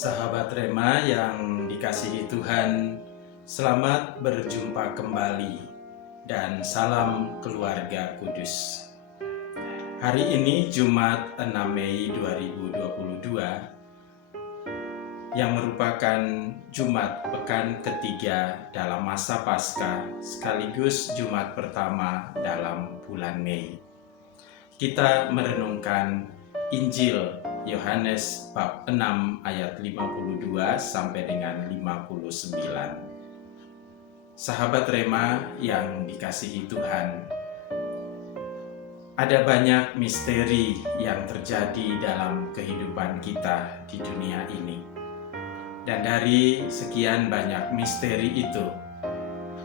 Sahabat Rema yang dikasihi Tuhan, selamat berjumpa kembali dan salam keluarga kudus. Hari ini Jumat 6 Mei 2022 yang merupakan Jumat pekan ketiga dalam masa Paskah sekaligus Jumat pertama dalam bulan Mei. Kita merenungkan Injil Yohanes bab 6 ayat 52 sampai dengan 59. Sahabat Rema yang dikasihi Tuhan, ada banyak misteri yang terjadi dalam kehidupan kita di dunia ini. Dan dari sekian banyak misteri itu,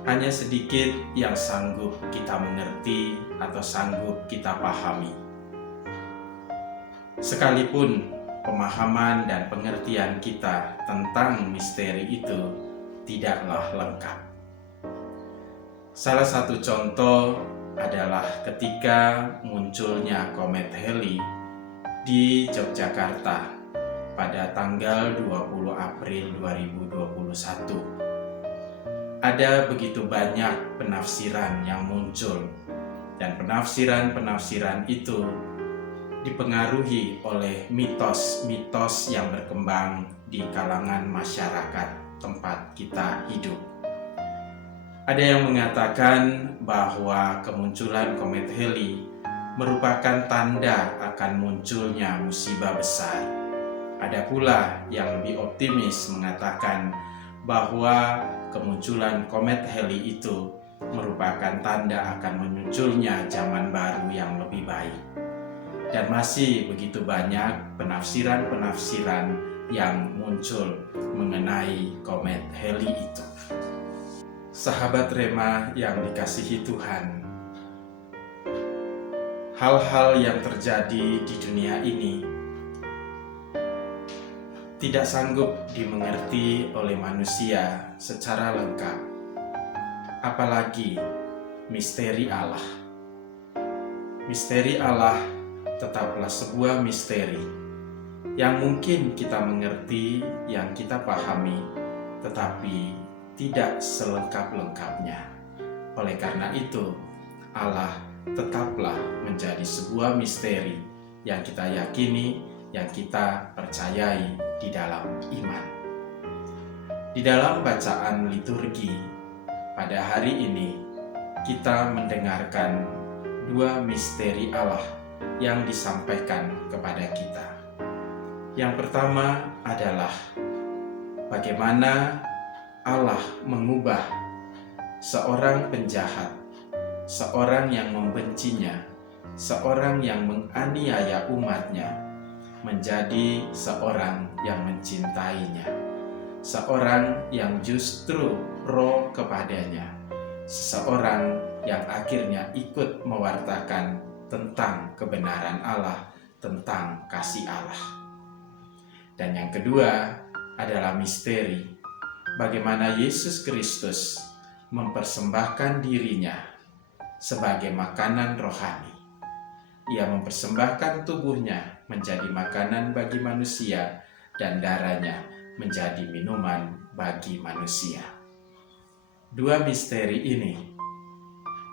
hanya sedikit yang sanggup kita mengerti atau sanggup kita pahami. Sekalipun pemahaman dan pengertian kita tentang misteri itu tidaklah lengkap. Salah satu contoh adalah ketika munculnya komet Halley di Yogyakarta pada tanggal 20 April 2021. Ada begitu banyak penafsiran yang muncul, dan penafsiran-penafsiran itu dipengaruhi oleh mitos-mitos yang berkembang di kalangan masyarakat tempat kita hidup. Ada yang mengatakan bahwa kemunculan komet Halley merupakan tanda akan munculnya musibah besar. Ada pula yang lebih optimis mengatakan bahwa kemunculan komet Halley itu merupakan tanda akan munculnya zaman baru yang lebih baik. Dan masih begitu banyak penafsiran-penafsiran yang muncul mengenai komet Halley itu. Sahabat Rema yang dikasihi Tuhan, hal-hal yang terjadi di dunia ini tidak sanggup dimengerti oleh manusia secara lengkap, apalagi misteri Allah. Misteri Allah tetaplah sebuah misteri yang mungkin kita mengerti, yang kita pahami, tetapi tidak selengkap-lengkapnya. Oleh karena itu, Allah tetaplah menjadi sebuah misteri yang kita yakini, yang kita percayai di dalam iman. Di dalam bacaan liturgi pada hari ini, kita mendengarkan dua misteri Allah yang disampaikan kepada kita. Yang pertama adalah bagaimana Allah mengubah seorang penjahat, seorang yang membencinya, seorang yang menganiaya umatnya, menjadi seorang yang mencintainya, seorang yang justru pro kepadanya, seseorang yang akhirnya ikut mewartakan tentang kebenaran Allah, tentang kasih Allah. Dan yang kedua adalah misteri bagaimana Yesus Kristus mempersembahkan dirinya sebagai makanan rohani. Ia mempersembahkan tubuhnya menjadi makanan bagi manusia dan darahnya menjadi minuman bagi manusia. Dua misteri ini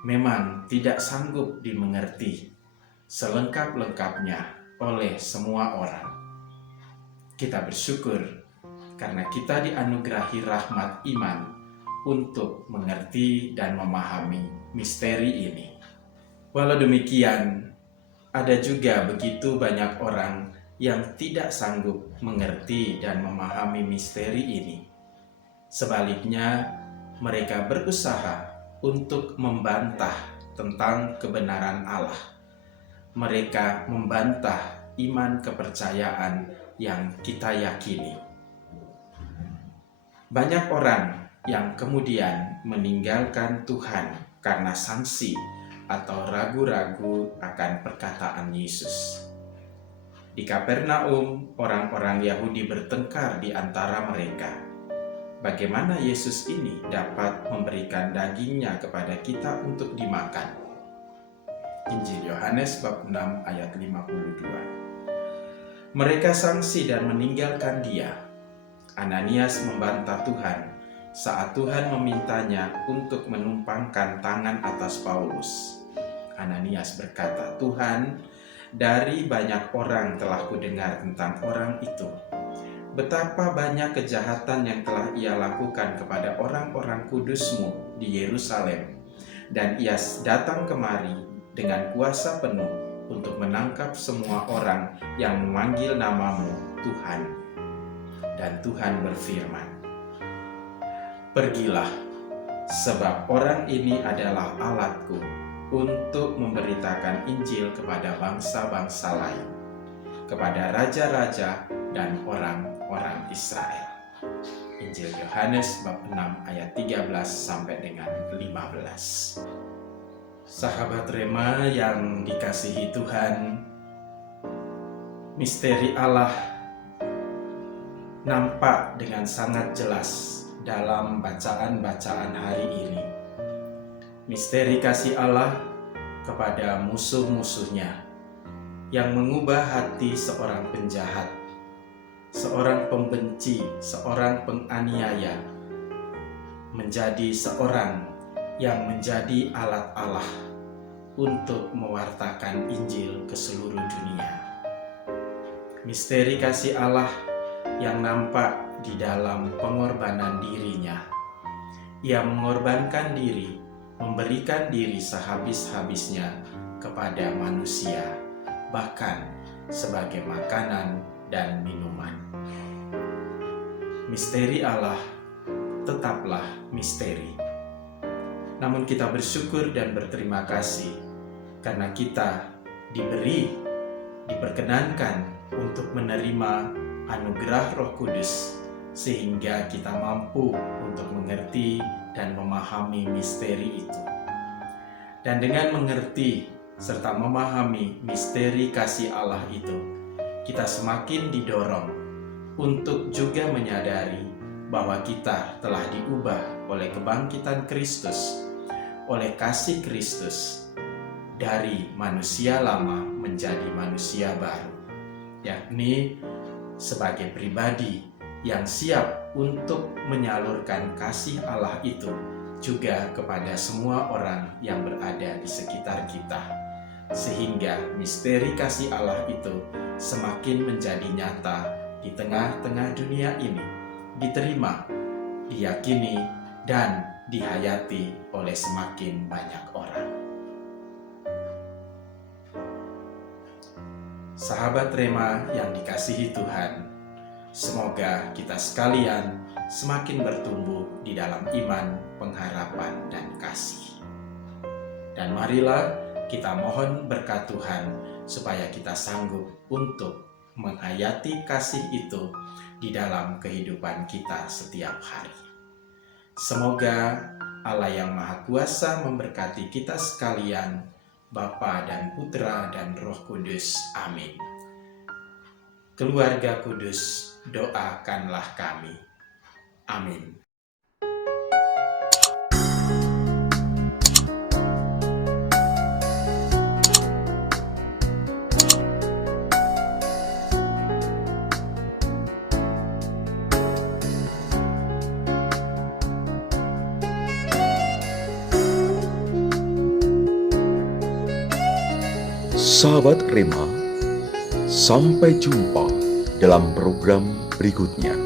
memang tidak sanggup dimengerti selengkap-lengkapnya oleh semua orang. Kita bersyukur karena kita dianugerahi rahmat iman untuk mengerti dan memahami misteri ini. Walau demikian, ada juga begitu banyak orang yang tidak sanggup mengerti dan memahami misteri ini. Sebaliknya, mereka berusaha untuk membantah tentang kebenaran Allah. Mereka membantah iman kepercayaan yang kita yakini. Banyak orang yang kemudian meninggalkan Tuhan karena sangsi atau ragu-ragu akan perkataan Yesus. Di Kapernaum, orang-orang Yahudi bertengkar di antara mereka. Bagaimana Yesus ini dapat memberikan dagingnya kepada kita untuk dimakan? Injil Yohanes bab 6 ayat 52. Mereka sangsi dan meninggalkan Dia. Ananias membantah Tuhan saat Tuhan memintanya untuk menumpangkan tangan atas Paulus. Ananias berkata, "Tuhan, dari banyak orang telah kudengar tentang orang itu. Betapa banyak kejahatan yang telah ia lakukan kepada orang-orang kudus-Mu di Yerusalem. Dan ia datang kemari dengan kuasa penuh untuk menangkap semua orang yang memanggil nama-Mu, Tuhan." Dan Tuhan berfirman, "Pergilah, sebab orang ini adalah alatku untuk memberitakan Injil kepada bangsa-bangsa lain, kepada raja-raja dan orang-orang Israel." Injil Yohanes bab 6 ayat 13 sampai dengan 15. Sahabat Rema yang dikasihi Tuhan, misteri Allah nampak dengan sangat jelas dalam bacaan-bacaan hari ini. Misteri kasih Allah kepada musuh-musuhnya yang mengubah hati seorang penjahat, seorang pembenci, seorang penganiaya, menjadi seorang yang menjadi alat Allah untuk mewartakan Injil ke seluruh dunia. Misteri kasih Allah yang nampak di dalam pengorbanan dirinya. Ia mengorbankan diri, memberikan diri sehabis-habisnya kepada manusia, bahkan sebagai makanan dan minuman. Misteri Allah tetaplah misteri. Namun kita bersyukur dan berterima kasih karena kita diperkenankan untuk menerima anugerah Roh Kudus, sehingga kita mampu untuk mengerti dan memahami misteri itu. Dan dengan mengerti serta memahami misteri kasih Allah itu, kita semakin didorong untuk juga menyadari bahwa kita telah diubah oleh kebangkitan Kristus, oleh kasih Kristus, dari manusia lama menjadi manusia baru, yakni sebagai pribadi yang siap untuk menyalurkan kasih Allah itu juga kepada semua orang yang berada di sekitar kita, sehingga misteri kasih Allah itu semakin menjadi nyata di tengah-tengah dunia ini, diterima, diyakini, dan dihayati oleh semakin banyak orang. Sahabat Rema yang dikasihi Tuhan, semoga kita sekalian semakin bertumbuh di dalam iman, pengharapan, dan kasih. Dan marilah kita mohon berkat Tuhan supaya kita sanggup untuk menghayati kasih itu di dalam kehidupan kita setiap hari. Semoga Allah yang Maha Kuasa memberkati kita sekalian, Bapa dan Putra dan Roh Kudus. Amin. Keluarga Kudus, doakanlah kami. Amin. Sahabat Rema, sampai jumpa dalam program berikutnya.